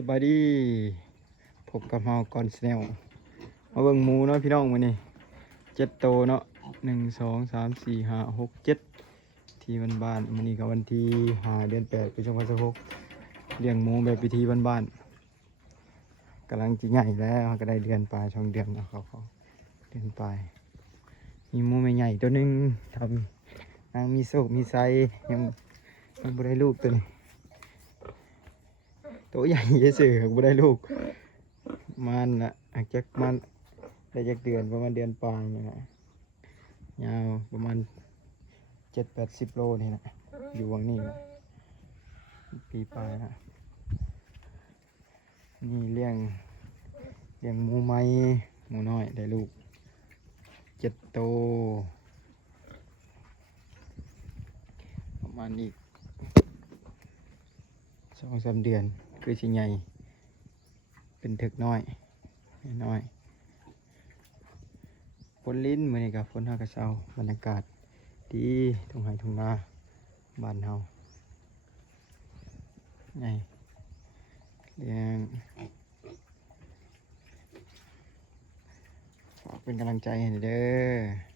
สบายดีพบกับเฮาก่อนแนลมาเบิ่งหมูเนาะพี่น้องมื้อนี้7 โตเนาะ1 2 3 4 5 6 7ที่บ้านๆมื้อนี้ก็วันที่5 เดือน 8 ปี 2026เลี้ยงหมูแบบพิธีบ้านๆกำลังสิใหญ่แล้วก็ได้เดือนปลาย2 เดือนแล้วเขาเดือนปลายมีหมูใหญ่ๆตัวหนึงทำนางมีโชคมีไซยังบ่ได้ลูกตัวนี้ตัวใหญ่เฉยๆบ่ได้ลูกมันนะจักมันได้จักเดือนประมาณเดือนปลายนี่นะยาวประมาณ7-80 โลนี่นะอยู่วังนี้นะปีปลายนะนี่เลี้ยงหมูไหมหมูน้อยได้ลูก7 โตประมาณอีก2-3 เดือนคือสิใหญ่เป็นถึกน้อยฝนลิ้นมื้อนี้ก็ฝนฮากะเช้าบรรยากาศดีทุ่งไร่ทุ่งนาบ้านเฮาไงเลี้ยงฝากเป็นกำลังใจให้เด้อ